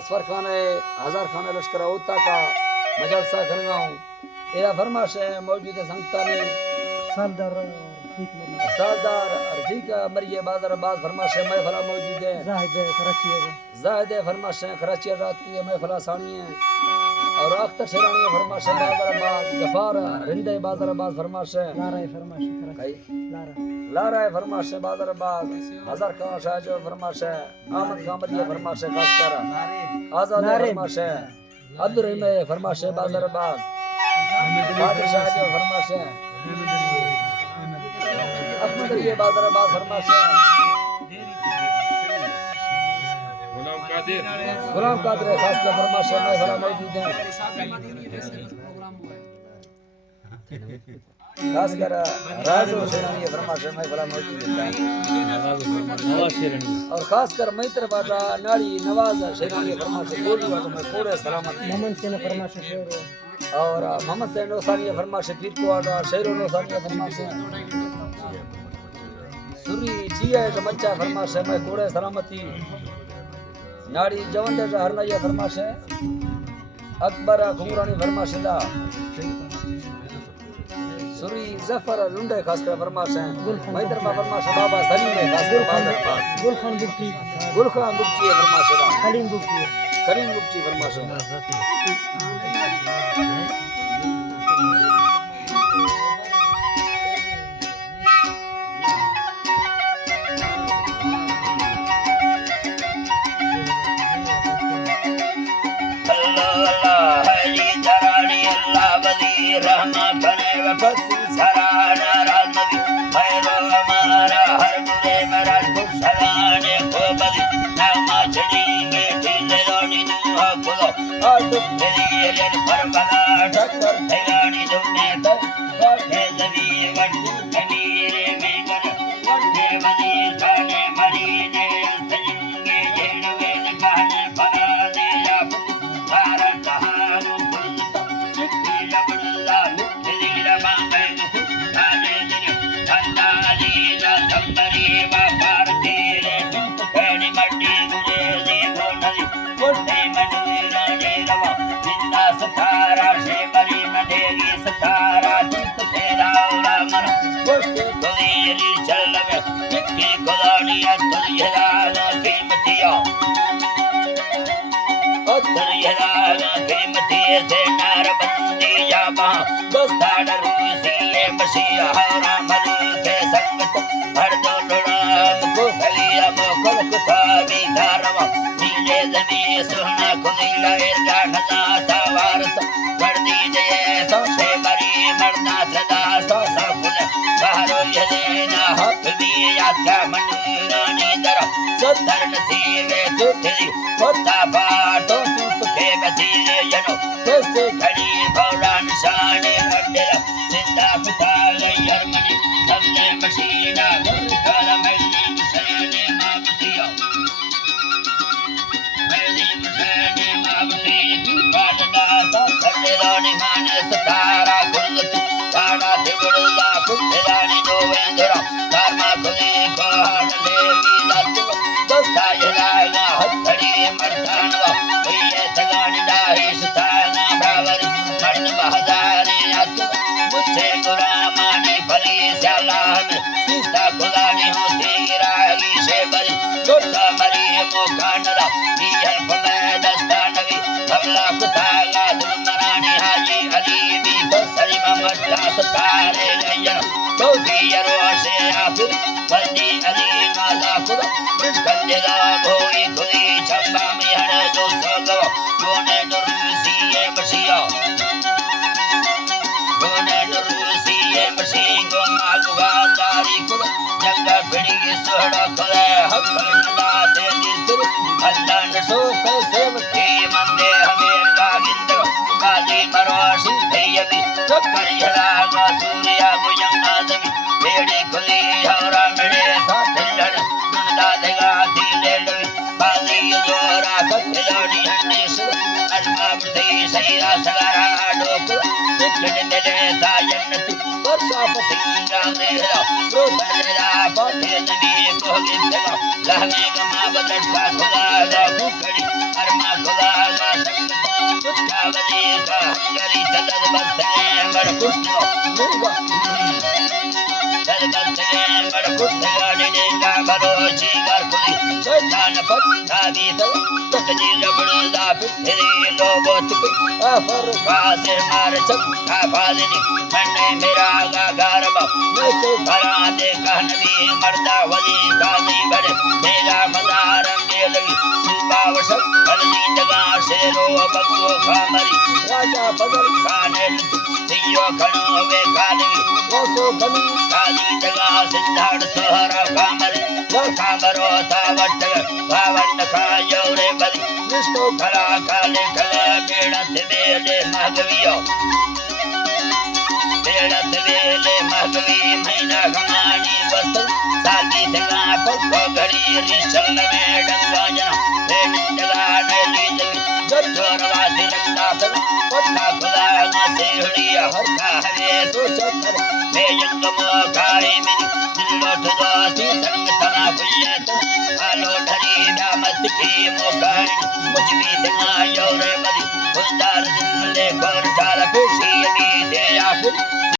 स्वर खाने हजार खाने लश्कर होता का मजलसा खनगाऊं एरा फरमाश है मौजूद संगता ने सरदार रफीक मरिए बाजार बाज फरमाश है महफला मौजूद है जाहिद फरमाश है कराची रात की महफला सानी है और अख्तर शेरानी फरमाश है बाजार बाज गफार रिंदे बाजार बाज फरमाश है लारा फरमाश है बाजार बाज हजार का शाहजो फरमाश है अहमद कामरिया फरमाश है खासकर आजाद फरमाश है अब्दुल रहीम फरमाश है बाजार बाज कादिर शाहजो फरमाश है अहमद ये बाजार बाज फरमाश है गुलाम कादिर खासकर फरमाश है महफला मौजूद है खासकर राज और शेरानी फरमाश है महफला मौजूद है और खासकर मैत्र बाजा नाड़ी नवाज शेरानी फरमाश है बोली वालों में पूरे सलामत मोहम्मद से फरमाश है और मोहम्मद से नौसानी फरमाश है पीर को आड़ा शेरो नौसानी फरमाश है सुरी चिया जो मच्चा फरमाश है मैं पूरे सलामती नाड़ी जवंदे हरनाई फरमाश है अकबर घुंगरानी फरमाश है सुरी जफर लुंडे खासकर फरमाश है मैदर में फरमाश है बाबा सलीम है खासकर बादर गुलखान बुक्की है फरमाश है करीम बुक्की फरमाश है Lahme gama badal ka khula la bukari arma तद बस्तगे बड़ कुष्ठो तद बस्तगे बड़ कुष्ठो डिडे का बरो चीगर खुली शैतान पत्ता भी तल तकजी रबड़ दा फिरे लोगो तुक आफर कासे मार चक्का फालनी मन्ने मेरा गागर बा मैं के भरा दे कहनवी मर्दा वली काली बड़े मेरा मदार मेलवी सुबावश बलनी जगा शेरो बगो खामरी राजा फजल काने सियो खणो वे काली कोसो कमी काली जगा सिद्धार्थ सोहरा खामरी खामरो तावट भावन खायो रे बली विष्णु खला काले खला बेड़त बेले महगवियो बेड़त बेले महगवी महीना खमानी वस्त्र सागी जगा पक्को घड़ी रिशल में डंगा जना बेड़न जगा नैली जगी जोरवासी रंगा पद पट्टा खुदा ना सेहड़िया हर का हवे तो चक्कर बेयंग मोखाई मिनी दिलोट दोस्ती संग तना फुयत आलो ढरी दामत की मोखाई मुझ भी दिना योरे बदी खुदार दिल ले कर चाल खुशी भी दे आखिर